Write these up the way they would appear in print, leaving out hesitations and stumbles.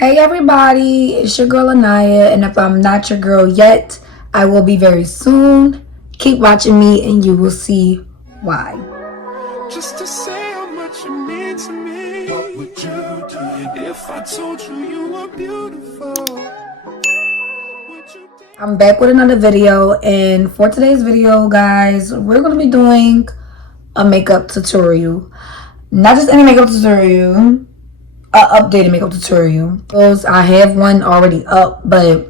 Hey everybody, it's your girl Aniyah, and if I'm not your girl yet, I will be very soon. Keep watching me and you will see why. Just to say how much you mean to me. What would you do if I told you you were beautiful? I'm back with another video, and for today's video, guys, we're going to be doing a makeup tutorial. Not just any makeup tutorial. Updated makeup tutorial. I have one already up, but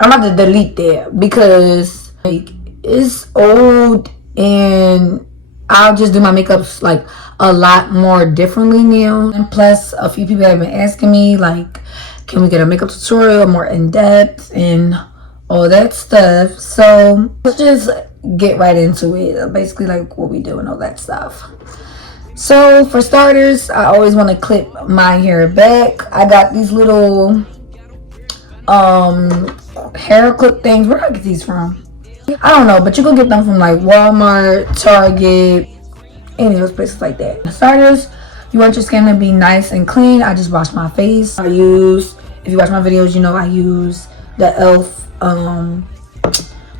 I'm about to delete that because like it's old and I'll just do my makeups like a lot more differently now. And plus, a few people have been asking me like, can we get a makeup tutorial more in depth and all that stuff. So let's just get right into it. Basically, like what we do and all that stuff. So for starters, I always want to clip my hair back. I got these little hair clip things. Where do I get these from? I don't know, but you can get them from like Walmart, Target, any of those places like that. For starters, you want your skin to be nice and clean. I just wash my face. If you watch my videos, you know I use the e.l.f.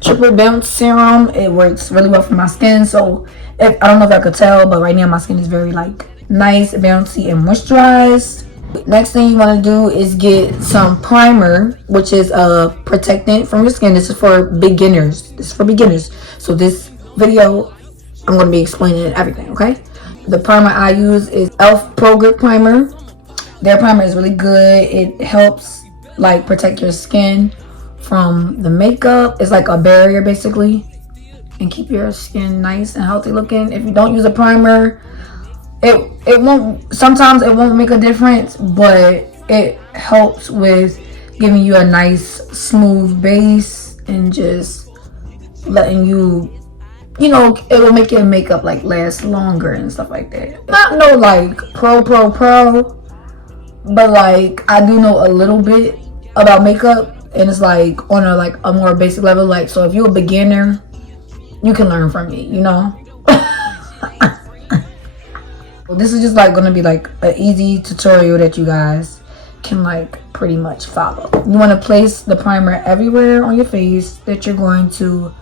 Triple Bounce Serum. It works really well for my skin. So I don't know if I could tell, but right now my skin is very like nice, bouncy, and moisturized. Next thing you want to do is get some primer, which is a protectant from your skin. This is for beginners. So this video, I'm going to be explaining everything, okay? The primer I use is e.l.f. Pro Grip Primer. Their primer is really good. It helps like protect your skin from the makeup. It's like a barrier basically, and keep your skin nice and healthy looking. If you don't use a primer, it won't, sometimes it won't make a difference, but it helps with giving you a nice smooth base and just letting you know, it will make your makeup like last longer and stuff like that. Not no like pro, but like I do know a little bit about makeup, and it's like on a more basic level. Like, so if you're a beginner, you can learn from me, you know. Well, this is just like gonna be like an easy tutorial that you guys can like pretty much follow. You want to place the primer everywhere on your face that you're going to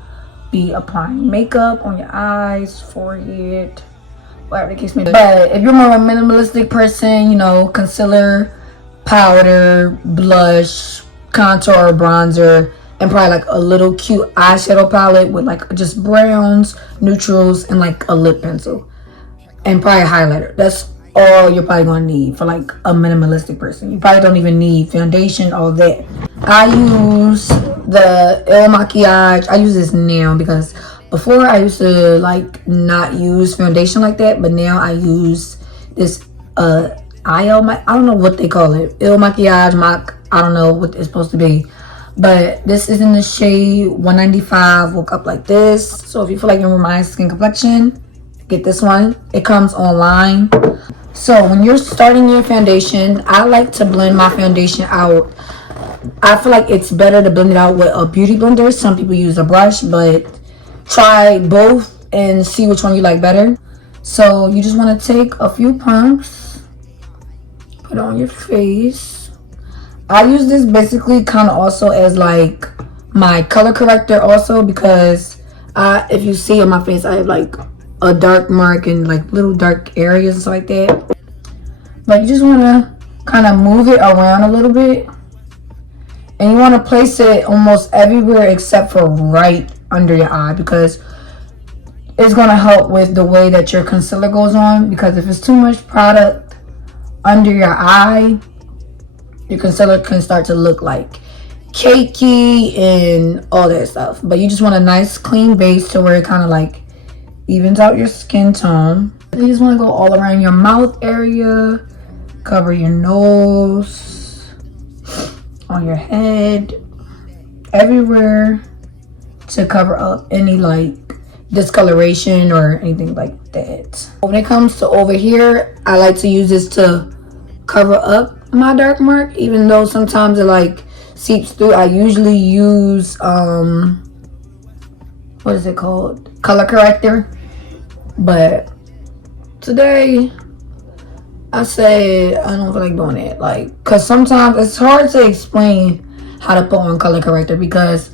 be applying makeup, on your eyes, forehead, whatever the case may be. But if you're more of a minimalistic person, you know, concealer, powder, blush, contour, bronzer, and probably like a little cute eyeshadow palette with like just browns, neutrals, and like a lip pencil, and probably a highlighter. That's all you're probably gonna need for like a minimalistic person. You probably don't even need foundation, all that. I use the Il Makiage. I use this now because before I used to like not use foundation like that, but now I use this I don't know what they call it. Il Makiage, I don't know what it's supposed to be. But this is in the shade 195. Woke up like this. So if you feel like you're my skin complexion, get this one. It comes online. So when you're starting your foundation, I like to blend my foundation out. I feel like it's better to blend it out with a beauty blender. Some people use a brush, but try both and see which one you like better. So you just want to take a few pumps, put it on your face. I use this basically kind of also as like my color corrector also, because if you see on my face, I have like a dark mark and like little dark areas and stuff like that. But you just want to kind of move it around a little bit, and you want to place it almost everywhere except for right under your eye, because it's going to help with the way that your concealer goes on. Because if it's too much product under your eye, your concealer can start to look like cakey and all that stuff. But you just want a nice clean base to where it kind of like evens out your skin tone. You just want to go all around your mouth area, cover your nose, on your head, everywhere, to cover up any like discoloration or anything like that. When it comes to over here, I like to use this to cover up my dark mark, even though sometimes it like seeps through. I usually use what is it called, color corrector, but today I said I don't feel like doing it. Like, cause sometimes it's hard to explain how to put on color corrector, because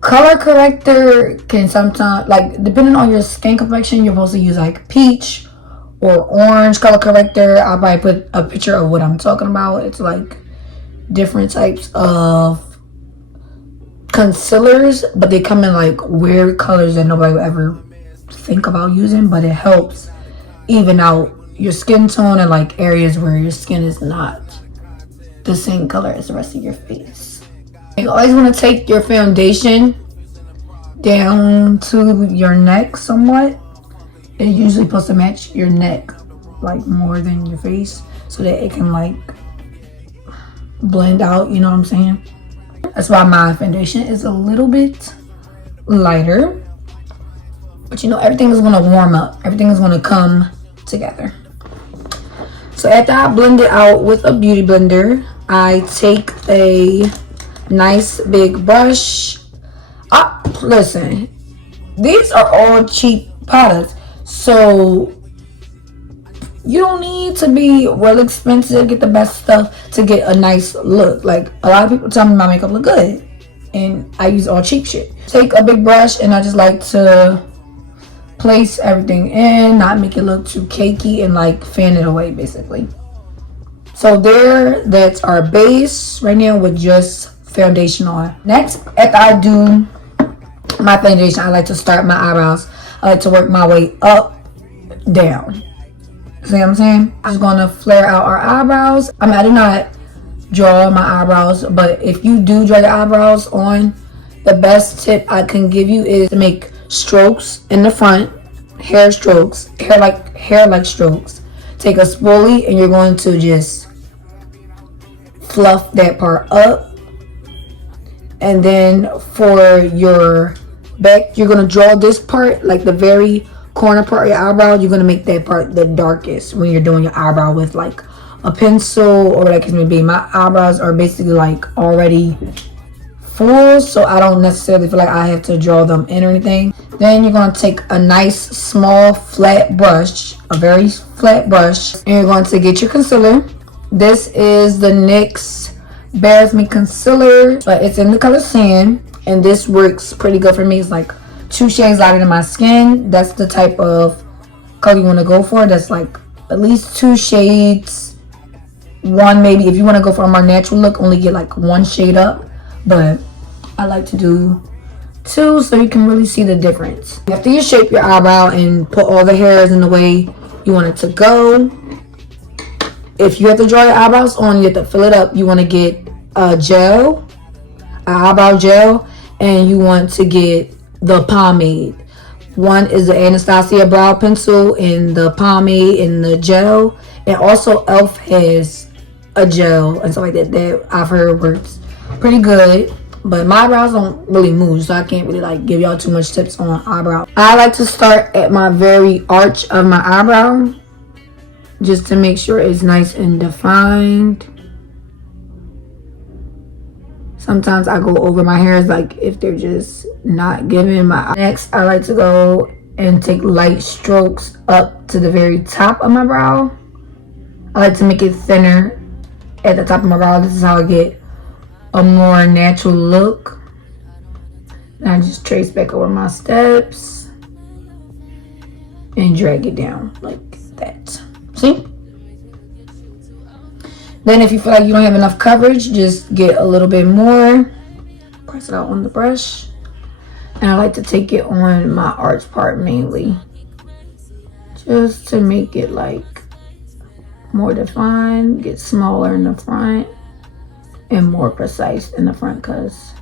color corrector can sometimes, like, depending on your skin complexion, you're supposed to use like peach or orange color corrector. I'll probably put a picture of what I'm talking about. It's like different types of concealers, but they come in like weird colors that nobody would ever think about using, but it helps even out your skin tone and like areas where your skin is not the same color as the rest of your face. You always want to take your foundation down to your neck somewhat. It's usually supposed to match your neck like more than your face, so that it can like blend out, you know what I'm saying? That's why my foundation is a little bit lighter, but you know, everything is going to warm up, everything is going to come together. So after I blend it out with a beauty blender, I take a nice big brush. Listen, these are all cheap products, so you don't need to be real expensive, get the best stuff to get a nice look. Like, a lot of people tell me my makeup look good, and I use all cheap shit. Take a big brush, and I just like to place everything in, not make it look too cakey, and like fan it away basically. So there, that's our base right now with just foundation on. Next, after I do my foundation, I like to start my eyebrows. I like to work my way up, down. See what I'm saying? I'm just gonna flare out our eyebrows. I mean, I do not draw my eyebrows, but if you do draw your eyebrows on, the best tip I can give you is to make strokes in the front, hair strokes, hair like strokes. Take a spoolie and you're going to just fluff that part up, and then for your back, you're gonna draw this part, like the very corner part of your eyebrow. You're gonna make that part the darkest when you're doing your eyebrow with like a pencil or whatever it may be. My eyebrows are basically like already full, so I don't necessarily feel like I have to draw them in or anything. Then you're going to take a nice small flat brush, a very flat brush, and you're going to get your concealer. This is the NYX Bare With Me concealer, but it's in the color Sand, and this works pretty good for me. It's like 2 shades lighter than my skin. That's the type of color you want to go for. That's like at least 2 shades, 1 maybe. If you want to go for a more natural look, only get like 1 shade up, but I like to do 2 so you can really see the difference. After you shape your eyebrow and put all the hairs in the way you want it to go, if you have to draw your eyebrows on, you have to fill it up. You want to get a gel, an eyebrow gel, and you want to get the pomade. One is the Anastasia brow pencil, and the pomade and the gel. And also e.l.f. has a gel and stuff like that that I've heard works pretty good. But my eyebrows don't really move, so I can't really like give y'all too much tips on eyebrow. I like to start at my very arch of my eyebrow, just to make sure it's nice and defined. Sometimes I go over my hairs, like if they're just not giving my. Next, I like to go and take light strokes up to the very top of my brow. I like to make it thinner at the top of my brow. This is how I get a more natural look. And I just trace back over my steps and drag it down like that. See? Then if you feel like you don't have enough coverage, just get a little bit more. Press it out on the brush. And I like to take it on my arch part mainly, just to make it like more defined, get smaller in the front and more precise in the front, because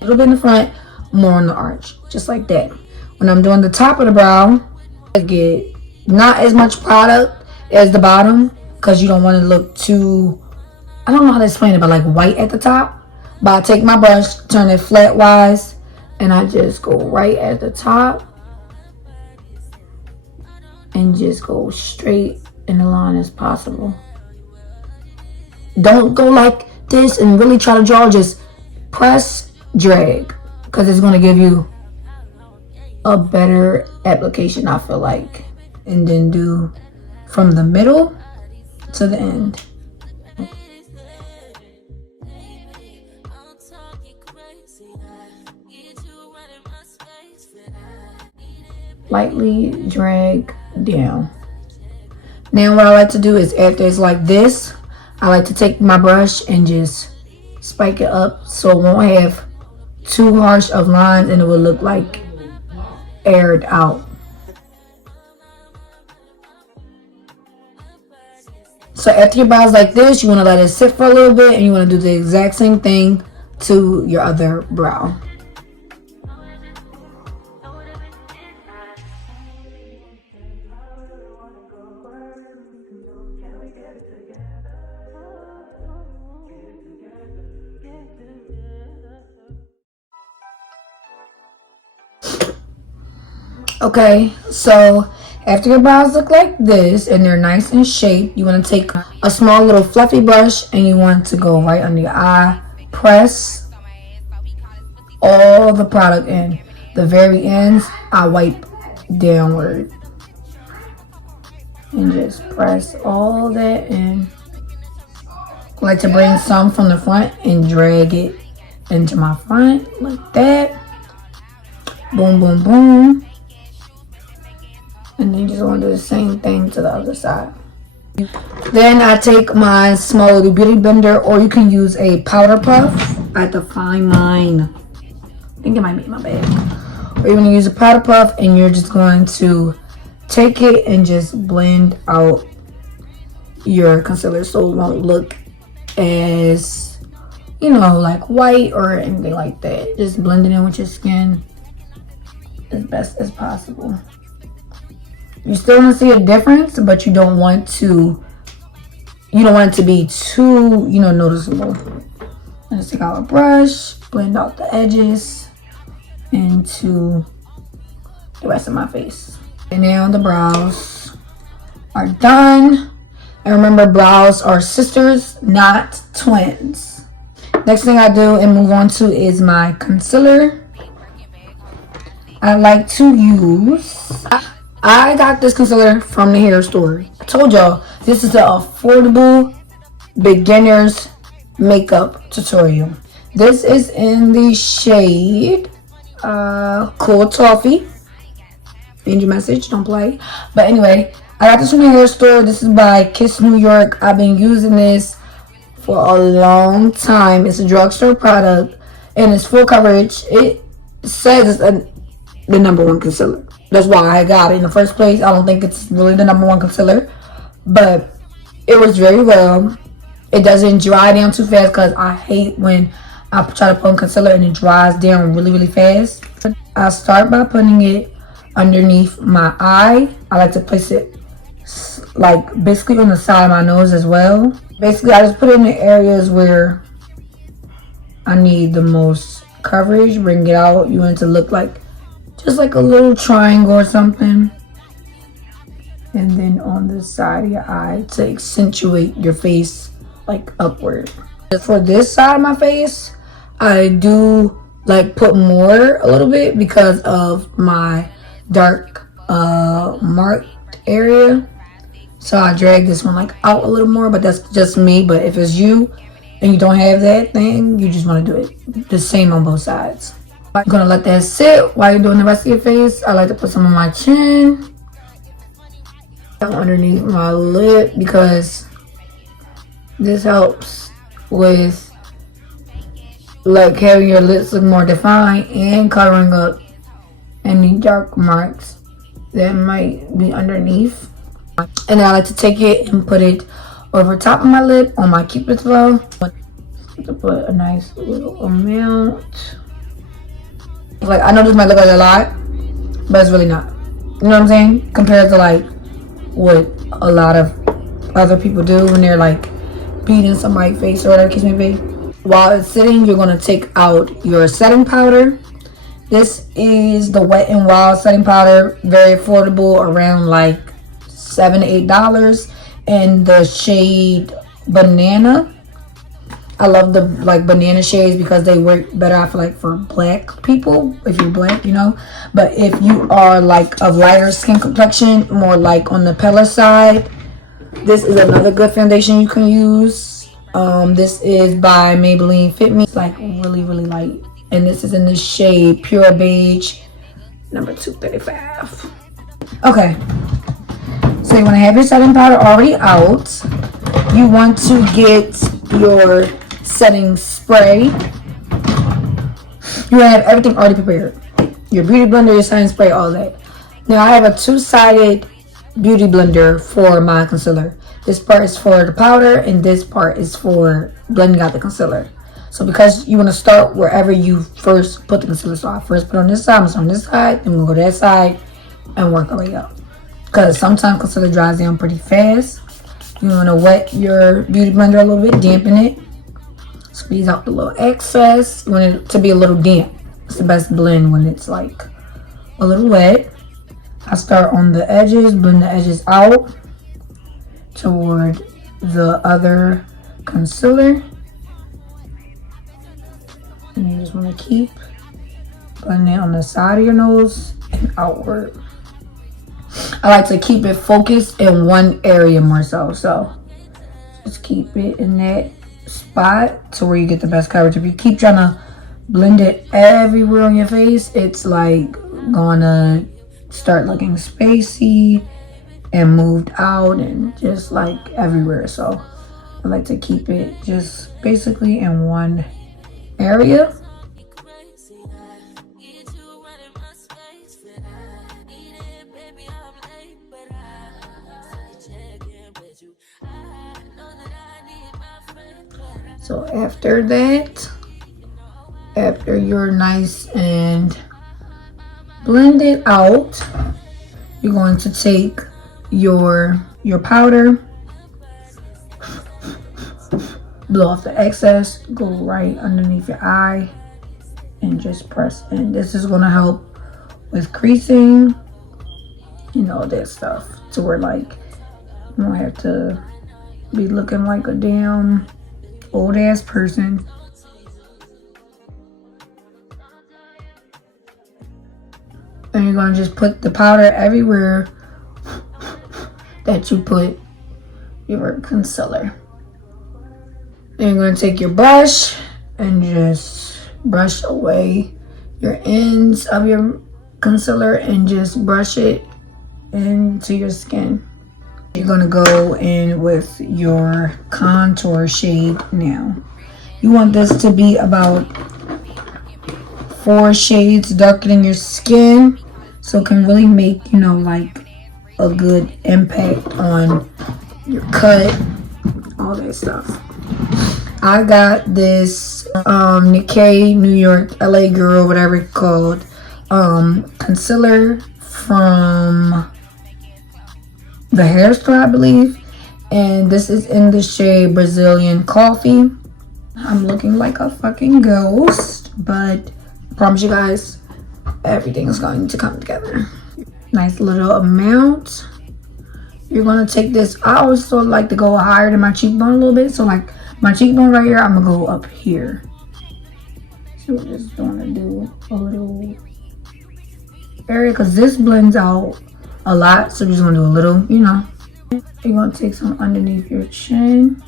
a little bit in the front, more on the arch, just like that. When I'm doing the top of the brow, I get not as much product as the bottom, because you don't want to look too, I don't know how to explain it, but like white at the top. But I take my brush, turn it flat-wise, and I just go right at the top and just go straight in the line as possible. Don't go like this and really try to draw. Just press, drag, because it's going to give you a better application, I feel like. And then do from the middle to the end. Lightly drag down. Now what I like to do is, after it's like this, I like to take my brush and just spike it up so it won't have too harsh of lines and it will look like aired out. So after your brows like this, you want to let it sit for a little bit, and you want to do the exact same thing to your other brow. Okay, so after your brows look like this and they're nice and shaped, you want to take a small little fluffy brush and you want to go right under your eye. Press all the product in. The very ends, I wipe downward. And just press all that in. I like to bring some from the front and drag it into my front like that. Boom, boom, boom. And then you just want to do the same thing to the other side. Then I take my small little beauty blender, or you can use a powder puff. I have to find mine. I think it might be in my bag. Or you're going to use a powder puff, and you're just going to take it and just blend out your concealer so it won't look as, you know, like white or anything like that. Just blend it in with your skin as best as possible. You still want to see a difference, but you don't want it to be too, you know, noticeable. And just take out a brush, blend out the edges into the rest of my face. And now the brows are done. And remember, brows are sisters, not twins. Next thing I do and move on to is my concealer. I like to use... I got this concealer from the hair store. I told y'all, this is an affordable beginner's makeup tutorial. This is in the shade Cool Toffee. Danger message, don't play. But anyway, I got this from the hair store. This is by Kiss New York. I've been using this for a long time. It's a drugstore product and it's full coverage. It says it's the #1 concealer. That's why I got it in the first place. I don't think it's really the #1 concealer, but it works very well. It doesn't dry down too fast, because I hate when I try to put on concealer and it dries down really, really fast. I start by putting it underneath my eye. I like to place it like basically on the side of my nose as well. Basically, I just put it in the areas where I need the most coverage. Bring it out. You want it to look like just like a little triangle or something. And then on the side of your eye to accentuate your face like upward. For this side of my face, I do like put more a little bit because of my dark marked area. So I drag this one like out a little more, but that's just me. But if it's you and you don't have that thing, you just want to do it the same on both sides. I'm gonna let that sit while you're doing the rest of your face. I like to put some on my chin, underneath my lip, because this helps with like having your lips look more defined and covering up any dark marks that might be underneath. And I like to take it and put it over top of my lip on my cupid's bow to put a nice little amount. Like, I know this might look like a lot, but it's really not. You know what I'm saying? Compared to like what a lot of other people do when they're like beating somebody's face or whatever the case may be. While it's sitting, you're going to take out your setting powder. This is the Wet n Wild setting powder. Very affordable, around like $7 to $8. And the shade Banana. I love the like banana shades because they work better, I feel like, for black people, if you're black, you know. But if you are like of lighter skin complexion, more like on the paler side, This is another good foundation you can use. This is by Maybelline Fit Me. It's like really, really light. And this is in the shade Pure Beige, number 235. Okay. So you want to have your setting powder already out. You want to get your setting spray. You want to have everything already prepared. Your beauty blender, your setting spray, all that. Now I have a two-sided beauty blender for my concealer. This part is for the powder and this part is for blending out the concealer. So because you want to start wherever you first put the concealer, so I first put on this side, I'm on this side, then we'll go to that side and work our way up. Because sometimes concealer dries down pretty fast. You want to wet your beauty blender a little bit, dampen it, squeeze out the little excess. You want it to be a little damp. It's the best blend when it's like a little wet. I start on the edges, blend the edges out toward the other concealer. And you just want to keep blending it on the side of your nose and outward. I like to keep it focused in one area more so. So just keep it in that spot to where you get the best coverage. If you keep trying to blend it everywhere on your face, it's like gonna start looking spacey and moved out and just like everywhere. So I like to keep it just basically in one area. So after that, after you're nice and blended out, you're going to take your powder, blow off the excess, go right underneath your eye and just press in. This is going to help with creasing, you know, that stuff, to where like you don't have to be looking like a damn old ass person. And you're going to just put the powder everywhere that you put your concealer. Then you're going to take your brush and just brush away your ends of your concealer and just brush it into your skin. You're going to go in with your contour shade now. You want this to be about 4 shades darker than your skin, so it can really make, you know, like a good impact on your cut, all that stuff. I got this Nikkei New York LA Girl, whatever it's called, concealer from the hair store, I believe, and this is in the shade Brazilian Coffee. I'm looking like a fucking ghost, but I promise you guys, everything is going to come together. Nice little amount. You're gonna take this. I always sort of like to go higher than my cheekbone a little bit, so like my cheekbone right here, I'm gonna go up here. So we're just gonna do a little area because this blends out a lot, so we're just gonna do a little, you know. You're gonna take some underneath your chin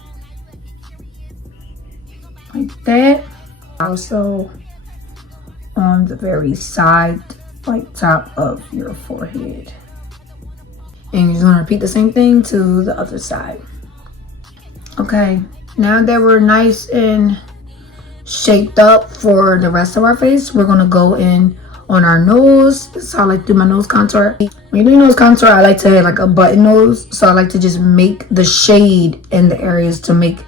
like that. Also on the very side, like top of your forehead. And you're just gonna repeat the same thing to the other side. Okay, now that we're nice and shaped up for the rest of our face, we're gonna go in on our nose. This is how I like to do my nose contour. When you do nose contour, I like to have like a button nose, so I like to just make the shade in the areas to make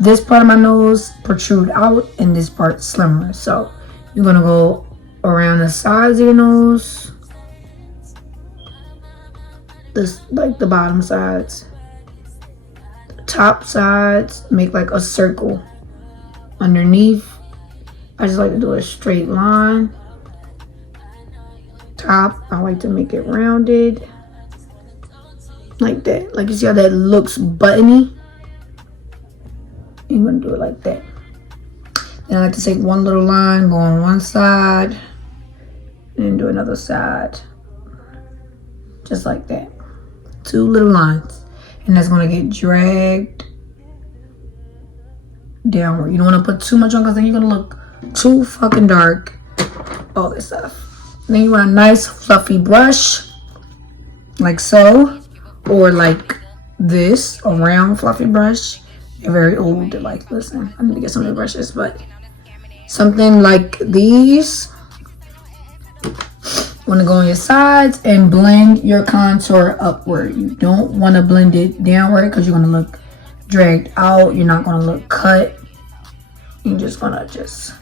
this part of my nose protrude out and this part slimmer. So you're gonna go around the sides of your nose, this like the bottom sides, the top sides, make like a circle. Underneath, I just like to do a straight line. Top, I like to make it rounded like that. Like you see how that looks buttony? You're gonna do it like that. Then I like to take one little line, go on one side, and then do another side, just like that. 2 little lines. and that's gonna get dragged downward. You don't want to put too much on because then you're gonna look too fucking dark. All this stuff. Then you want a nice fluffy brush, like so, or like this, a round fluffy brush. They're very old. Like, listen, I need to get some new brushes, but something like these. Want to go on your sides and blend your contour upward. You don't want to blend it downward because you're going to look dragged out. You're not going to look cut. You're just going to just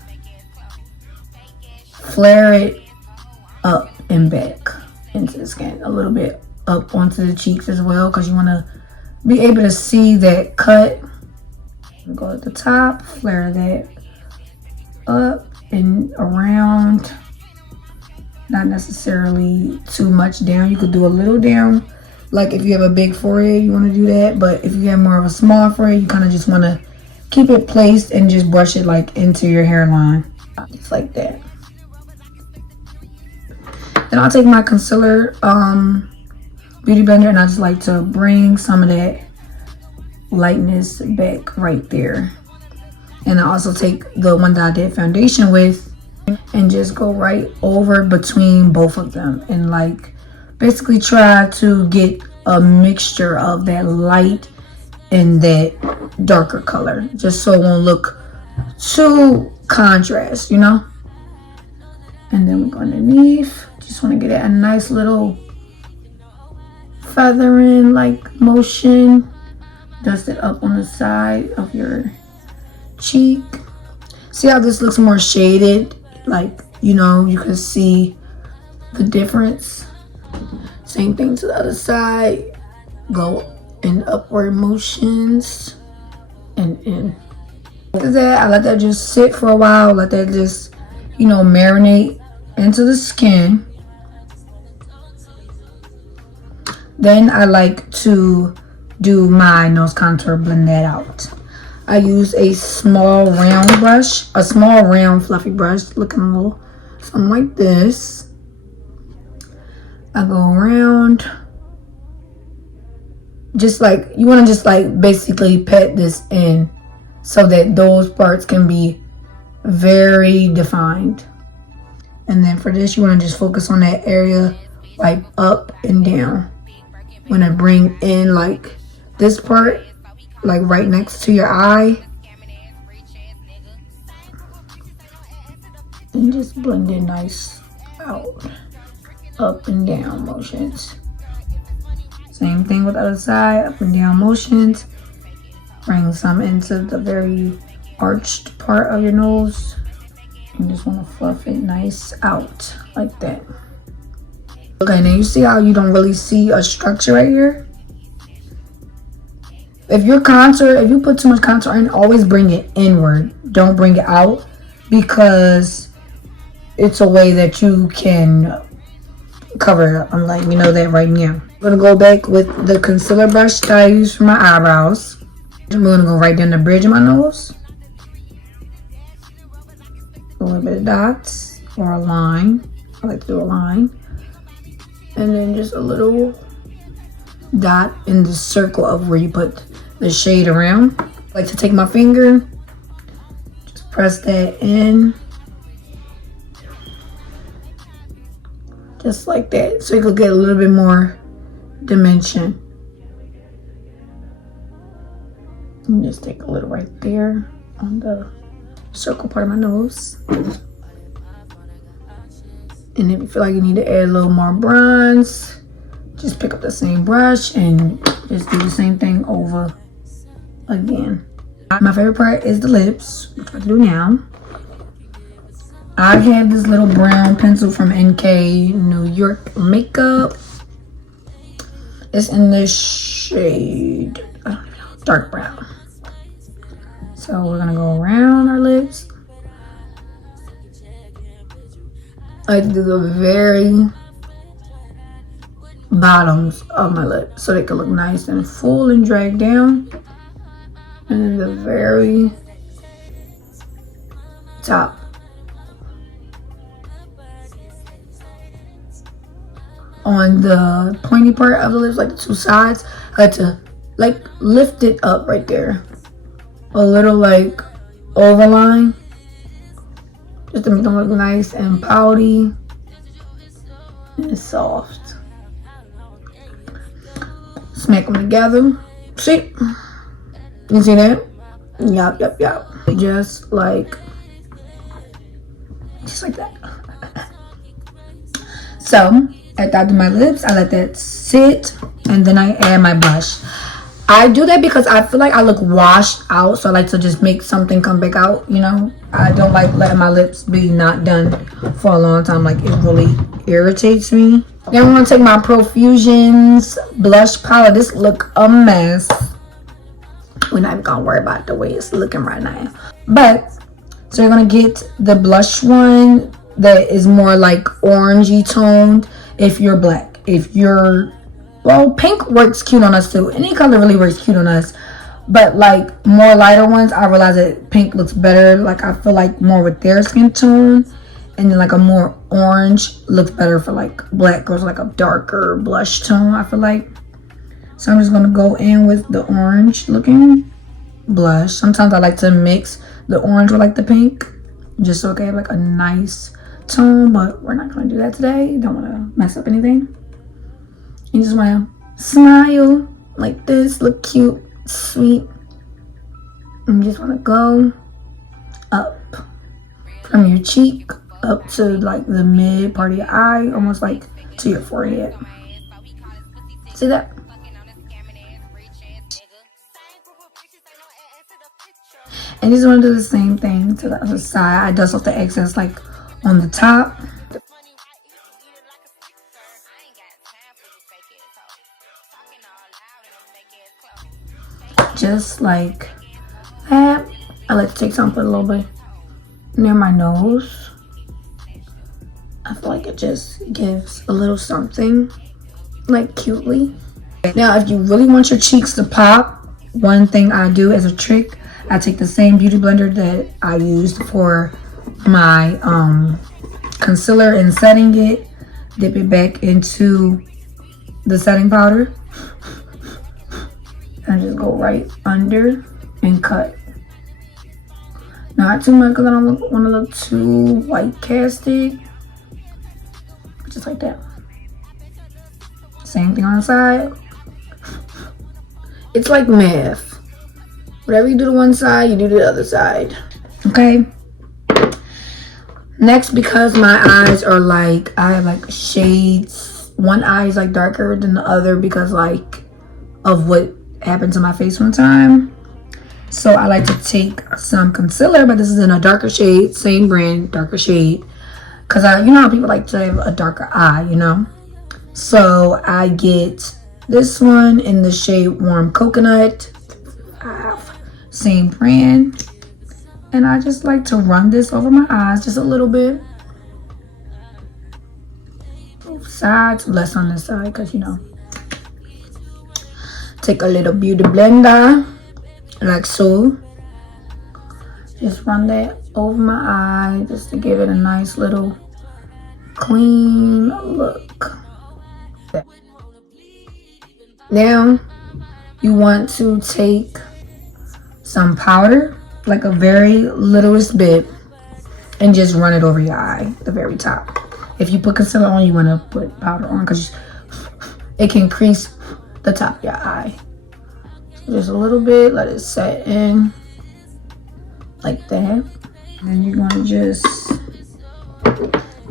flare it up and back into the skin. A little bit up onto the cheeks as well because you want to be able to see that cut. Go at the top, flare that up and around. Not necessarily too much down. You could do a little down. Like if you have a big forehead, you want to do that. But if you have more of a small forehead, you kind of just want to keep it placed and just brush it like into your hairline. Just like that. Then I'll take my concealer beauty blender and I just like to bring some of that lightness back right there. And I also take the one that I did foundation with and just go right over between both of them and like basically try to get a mixture of that light and that darker color, just so it won't look too contrast, you know. And then we go underneath. Just want to get a nice little feathering like motion. Dust it up on the side of your cheek. See how this looks more shaded? Like, you know, you can see the difference. Same thing to the other side. Go in upward motions and in. After that, I let that just sit for a while. Let that just, you know, marinate into the skin. Then I like to do my nose contour, blend that out. I use a small round brush, a small round fluffy brush, looking a little something like this. I go around, just like, you want to just like basically pat this in so that those parts can be very defined. And then for this, you want to just focus on that area, like up and down. You want to bring in like this part, like right next to your eye, and just blend it nice out, up and down motions. Same thing with the other side, up and down motions. Bring some into the very arched part of your nose. You just want to fluff it nice out like that. Okay, now you see how you don't really see a structure right here? If you put too much contour in, always bring it inward. Don't bring it out, because it's a way that you can cover it up. I'm letting you know that right now. I'm going to go back with the concealer brush that I use for my eyebrows. I'm going to go right down the bridge of my nose. A little bit of dots or a line. I like to do a line. And then just a little dot in the circle of where you put the shade around. I like to take my finger, just press that in. Just like that. So you could get a little bit more dimension. And just take a little right there on the circle part of my nose. And if you feel like you need to add a little more bronze, just pick up the same brush and just do the same thing over again. My favorite part is the lips, which I'm gonna do now. I have this little brown pencil from NK New York Makeup. It's in this shade, I don't know, dark brown. So we're gonna go around our lips. I like to do the very bottoms of my lips so they can look nice and full and drag down. And then the very top. On the pointy part of the lips, like the two sides, I like to like lift it up right there. A little like overline. Just to make them look nice and pouty and soft. Smack them together. See? You see that? Yup. Just like that. So after I do my lips, I let that sit, and then I add my blush. I do that because I feel like I look washed out, so I like to just make something come back out, you know. I don't like letting my lips be not done for a long time. Like, it really irritates me. Then I'm gonna take my Profusions blush palette. This look a mess. We're not even gonna worry about the way it's looking right now. But so you're gonna get the blush one that is more like orangey toned if you're black. If you're, well, pink works cute on us too. Any color really works cute on us. But like more lighter ones, I realize that pink looks better. Like, I feel like more with their skin tone. And then like a more orange looks better for like black girls, like a darker blush tone, I feel like. So I'm just gonna go in with the orange looking blush. Sometimes I like to mix the orange with like the pink, just so I have like a nice tone, but we're not gonna do that today. Don't wanna mess up anything. You just wanna smile like this, look cute, sweet. And you just wanna go up from your cheek up to like the mid part of your eye, almost like to your forehead. See that? And you just want to do the same thing to the other side. I dust off the excess like on the top. Just like that. I like to take some, put a little bit near my nose. I feel like it just gives a little something, like cutely. Now, if you really want your cheeks to pop, one thing I do as a trick, I take the same beauty blender that I used for my concealer and setting it, dip it back into the setting powder, and just go right under and cut. Not too much because I don't want to look too white casted. Just like that. Same thing on the side. It's like math. Whatever you do to one side, you do to the other side. Okay. Next, because my eyes are like, I have like shades. One eye is like darker than the other because like of what happened to my face one time. So I like to take some concealer, but this is in a darker shade, same brand, darker shade. Cause you know how people like to have a darker eye, you know? So I get this one in the shade Warm Coconut, same brand. And I just like to run this over my eyes just a little bit. Both sides, less on this side, cause you know. Take a little beauty blender, like so. Just run that over my eye just to give it a nice little clean look. Now you want to take some powder, like a very littlest bit, and just run it over your eye, the very top. If you put concealer on, you want to put powder on because it can crease the top of your eye. So just a little bit, let it set in like that. And then you're going to just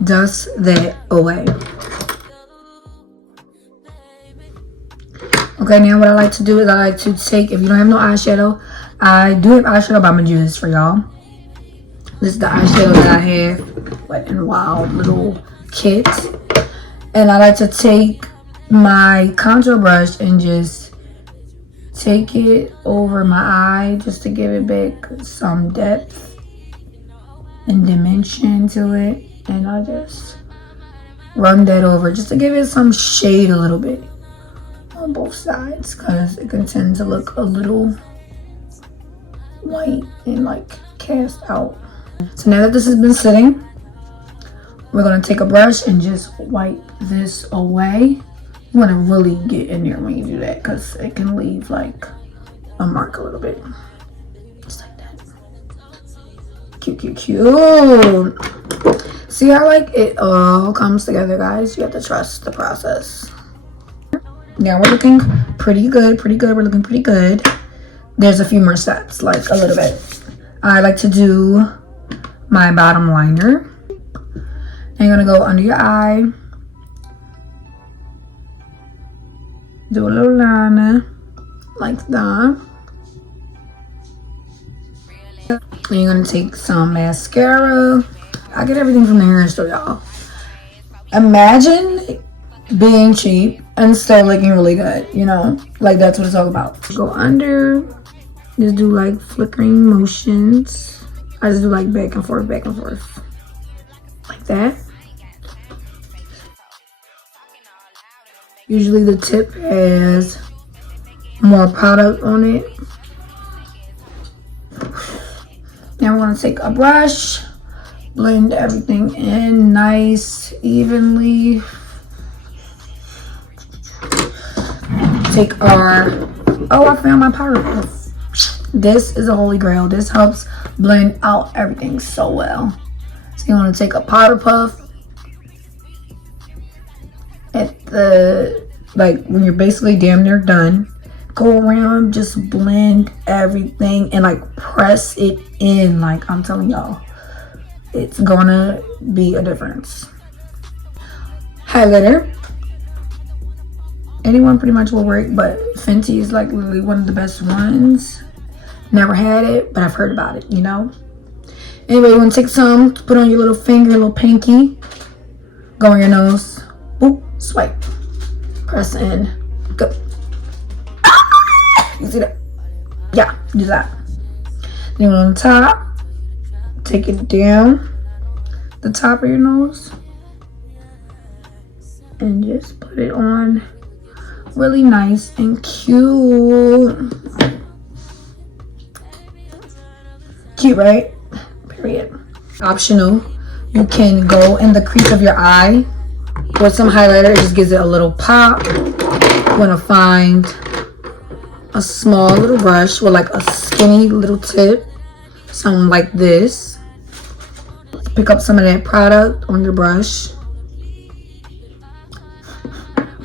dust that away. Okay, now what I like to do is I like to take, if you don't have no eyeshadow, I do have eyeshadow, but I'm going to do this for y'all. This is the eyeshadow that I have, Wet n Wild little kit. And I like to take my contour brush and just take it over my eye just to give it back some depth and dimension to it. And I just run that over just to give it some shade a little bit on both sides, because it can tend to look a little white and like cast out. So now that this has been sitting, we're going to take a brush and just wipe this away You want to really get in there when you do that, because it can leave like a mark a little bit. Just like that. Cute, cute, cute. See how like it all comes together, guys? You have to trust the process. Now we're looking pretty good, pretty good. We're looking pretty good. There's a few more steps, like a little bit. I like to do my bottom liner. And you're gonna go under your eye. Do a little liner like that. And you're gonna take some mascara. I get everything from the hair store, y'all. Imagine being cheap and still looking really good, you know? Like, that's what it's all about. Go under, just do like flickering motions. I just do like back and forth, like that. Usually the tip has more product on it. Now we're gonna take a brush, blend everything in nice, evenly. Take our, oh, I found my powder puff. This is a holy grail. This helps blend out everything so well. So you want to take a powder puff at the, like when you're basically damn near done. Go around, just blend everything and like press it in. Like I'm telling y'all, it's gonna be a difference. Highlighter. Anyone pretty much will work, but Fenty is like literally one of the best ones. Never had it, but I've heard about it, you know? Anyway, you want to take some, put on your little finger, little pinky. Go on your nose. Boop, swipe. Press in. Go. You see that? Yeah, do that. Then on top, take it down the top of your nose. And just put it on really nice and cute. Cute, right? Period. Optional. You can go in the crease of your eye with some highlighter. It just gives it a little pop. You want to find a small little brush with like a skinny little tip. Something like this. Pick up some of that product on your brush.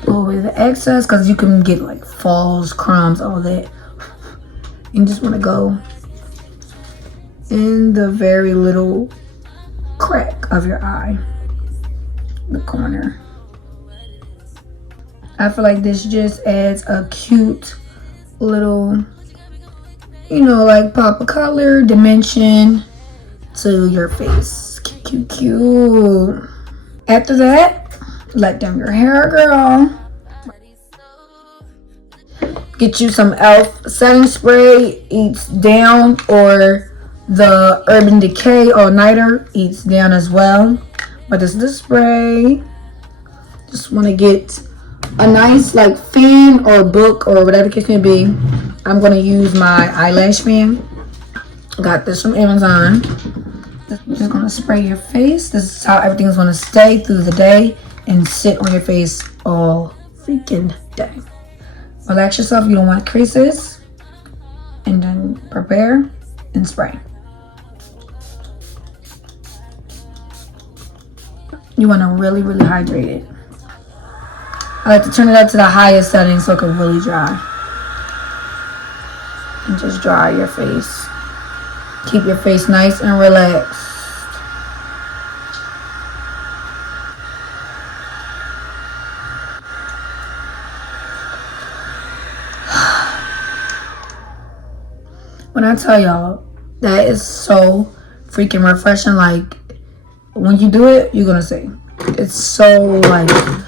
Blow away the excess, because you can get like falls, crumbs, all that. You just want to go in the very little crack of your eye, the corner. I feel like this just adds a cute little, you know, like pop of color, dimension to your face. Cute, cute, cute. After that, let down your hair, girl. Get you some e.l.f. setting spray, eats down, or the Urban Decay All Nighter eats down as well. But this is the spray. Just want to get a nice like fan or book or whatever the case may be. I'm going to use my eyelash fan. Got this from Amazon. Just going to spray your face. This is how everything's going to stay through the day and sit on your face all freaking day. Relax yourself. You don't want creases. And then prepare and spray. You want to really, really hydrate it. I like to turn it up to the highest setting so it can really dry. And just dry your face. Keep your face nice and relaxed. When I tell y'all, that is so freaking refreshing. Like, when you do it, you're gonna see. It's so like, it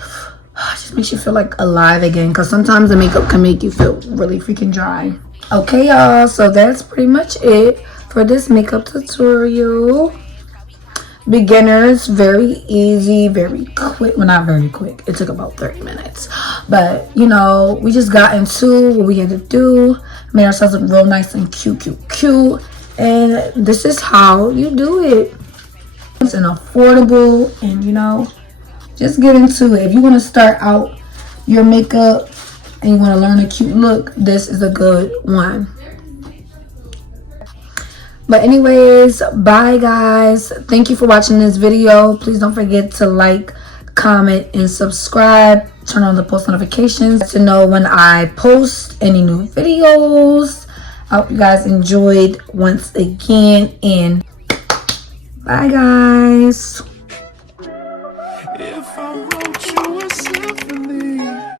just makes you feel like alive again. Because sometimes the makeup can make you feel really freaking dry. Okay, y'all. So that's pretty much it for this makeup tutorial. Beginners, very easy, very quick. Well, not very quick. It took about 30 minutes. But, you know, we just got into what we had to do. Made ourselves look real nice and cute, cute, cute. And this is how you do it. It's an affordable, and, you know, just get into it. If you want to start out your makeup and you want to learn a cute look, this is a good one. But anyways, bye guys. Thank you for watching this video. Please don't forget to like, comment, and subscribe. Turn on the post notifications to know when I post any new videos. I hope you guys enjoyed once again, and bye guys. If I wrote you a symphony